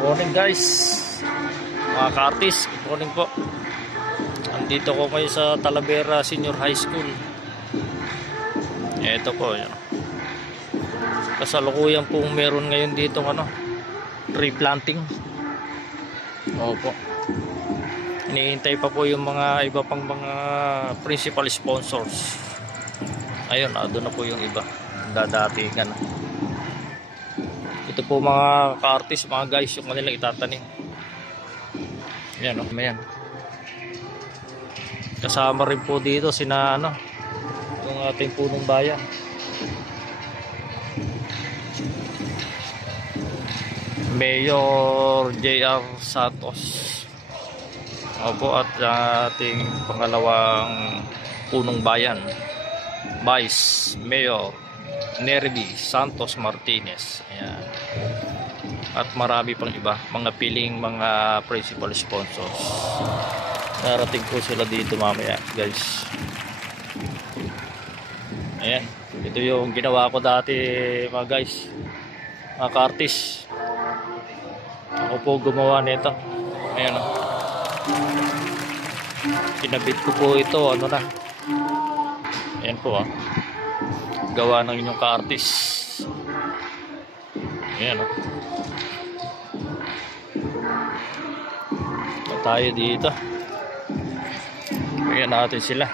Morning guys, mga ka-artist, good morning po. Andito ko ngayon sa Talavera Senior High School. Ito po yun. Kasalukuyan pong meron ngayon dito tree planting. Opo, hinihintay pa po yung mga iba pang mga principal sponsors. Ayun, doon na po yung iba dadatingan. Ito po mga ka-artist, mga guys, yung kanilang itatanim. Ayan, ayan. Kasama rin po dito sina yung ating punong bayan. Mayor J.R. Santos. Opo, at ating pangalawang punong bayan, Vice Mayor Nervi Santos Martinez. Ayan. At marami pang iba, mga piling mga principal sponsors. Darating po sila dito mamaya, guys. Ayan, ito yung ginawa ko dati, mga guys, mga ka-artist. Ako po gumawa nito. Ayan, kinabit ko po ito, ayan po, gawa ng inyong ka-artist. Ayan, tayo dito. Ayan natin sila.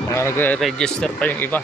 Mga nag-register pa yung iba.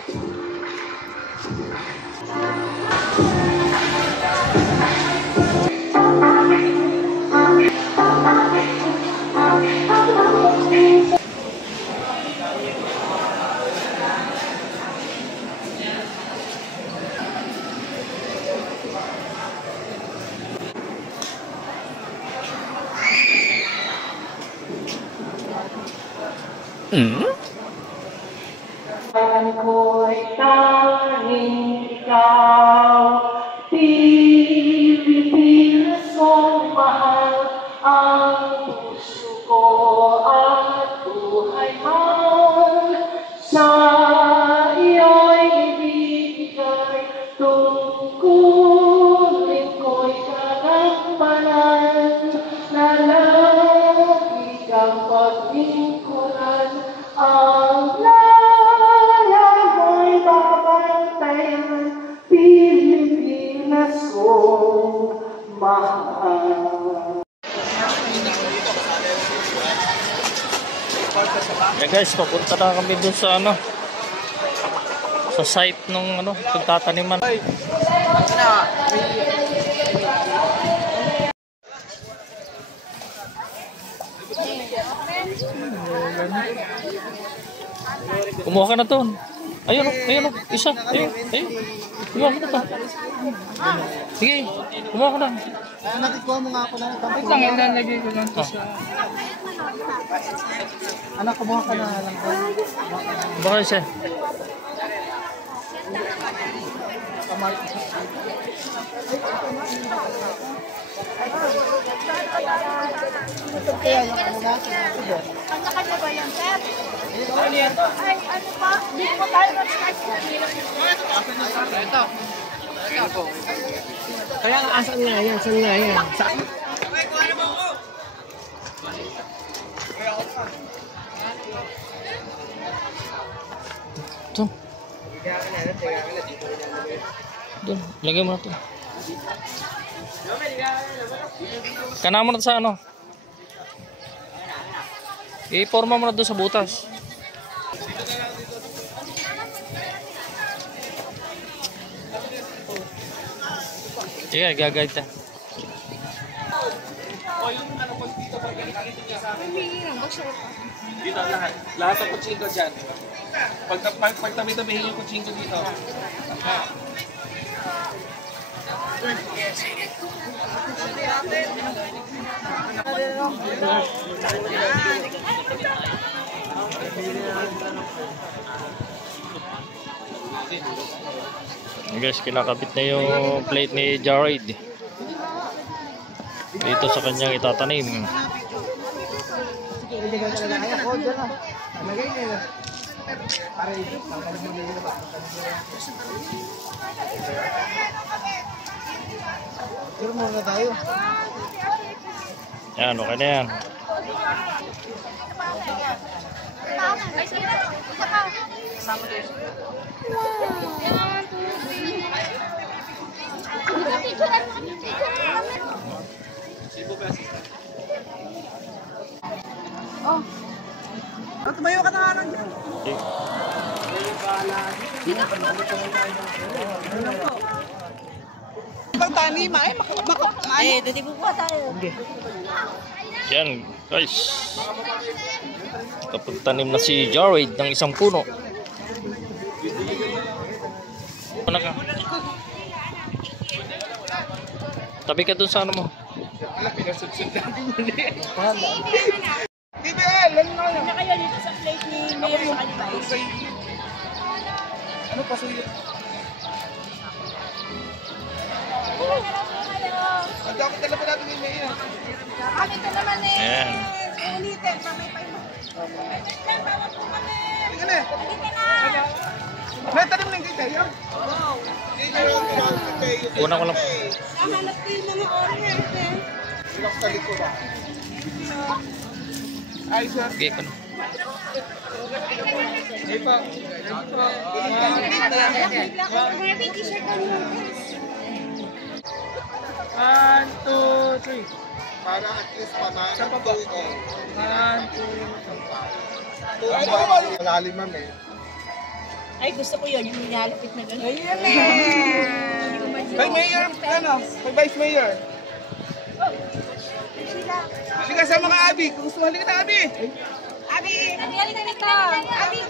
Ko'y tanging ikaw, Pilipinas kong mahal, ang puso ko at buhay man. Sa iyo'y ibigay, tungkulin ko'y kagampanan, na lagi kang paglingkuran, ang Pilipinas kong mahal. Yeah guys, papunta na kami dun sa sa site nung pagtataniman. Kumuha ka na to. Ayun, isa. Ayun. Kumuha ka na to. Sige, kumuha ka na. Natikuha mo nga ako na. Wait lang, ilalagay ko lang ito sa... Anak, kumuha ka na lang. Baka siya. Kanya-kanya ba yan, sir? Ay, ano pa? Hindi mo tayo na-start. Ito. Kaya nga, asan nga yan? Saan nga yan? Saan? Ito. Doon, lagay mo na ito. Kana mo na sa i-forma mo na doon sa butas. Sige, gagawin ta. Dito lahat ng kutsingo dyan. Pag tabi-tabihin yung kutsingo dito. Guys, kinakabit na yung plate ni Jared dito sa kanyang itatanim. Pero muna tayo. Yan, okay na yan. Ay, sige na. Isa pa. Kasama ko. Tumayo ka na nga lang dyan. Ibang tanim ay Dati po pa tayo. Yan, guys. Kapagtanim na si Jared ng isang puno. Ano ka? Tabi ka dun sa ano mo. Dito eh, lalo na kayo. Na kayo dito sa plate ni Mayor sa advice. Ano pa suyo? Ang dapat dala pa natin yung mayor. Kami ito naman eh. Yan. Ulitin. Mamay pa yun. Tawag po kami. Sige na. Halika na. May tanim ng kita yan. Una ko lang. Nahanap ko yung mga orange eh. Silap sa likod ba? Ay, sir. Okay ka na. Ay pa. Heavy t-shirt ka nyo. 1, 2, 3. Para at least panalo. Sa baba. 1, 2, 3. Ay, malalim man eh. Ay, gusto ko yun. Yung nilalapit na gano'n. Ayun Kay Mayor, ano? Kay Vice Mayor. Sige sa mga Abi. Kung gusto halika na Abi. Abi! Abi, halika na. Abi!